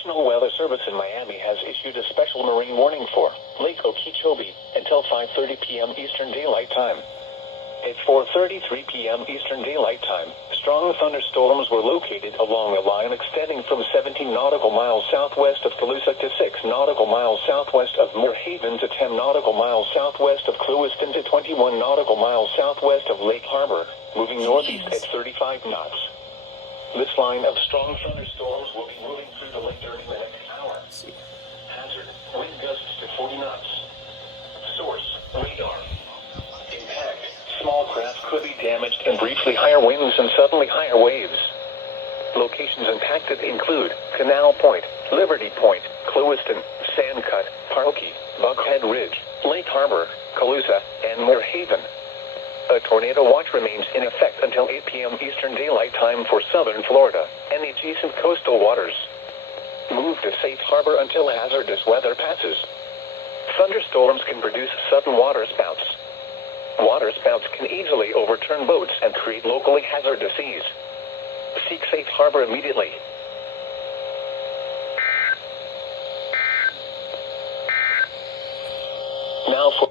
National Weather Service in Miami has issued a special marine warning for Lake Okeechobee until 5:30 p.m. Eastern Daylight Time. At 4:33 p.m. Eastern Daylight Time, strong thunderstorms were located along a line extending from 17 nautical miles southwest of Colusa to 6 nautical miles southwest of Moore Haven to 10 nautical miles southwest of Clewiston to 21 nautical miles southwest of Lake Harbor, moving northeast at 35 knots. This line of strong thunderstorms will be moving through the lake during the next hour. Hazard, wind gusts to 40 knots. Source, radar. Impact, small craft could be damaged and briefly higher winds and suddenly higher waves. Locations impacted include Canal Point, Liberty Point, Clewiston, Sandcut, Parkey, Buckhead Ridge, Lake Harbor, Colusa, and Moore Haven. A tornado watch remains in effect until 8 p.m. Eastern Daylight Time for southern Florida and adjacent coastal waters. Move to safe harbor until hazardous weather passes. Thunderstorms can produce sudden water spouts. Water spouts can easily overturn boats and create locally hazardous seas. Seek safe harbor immediately. Now for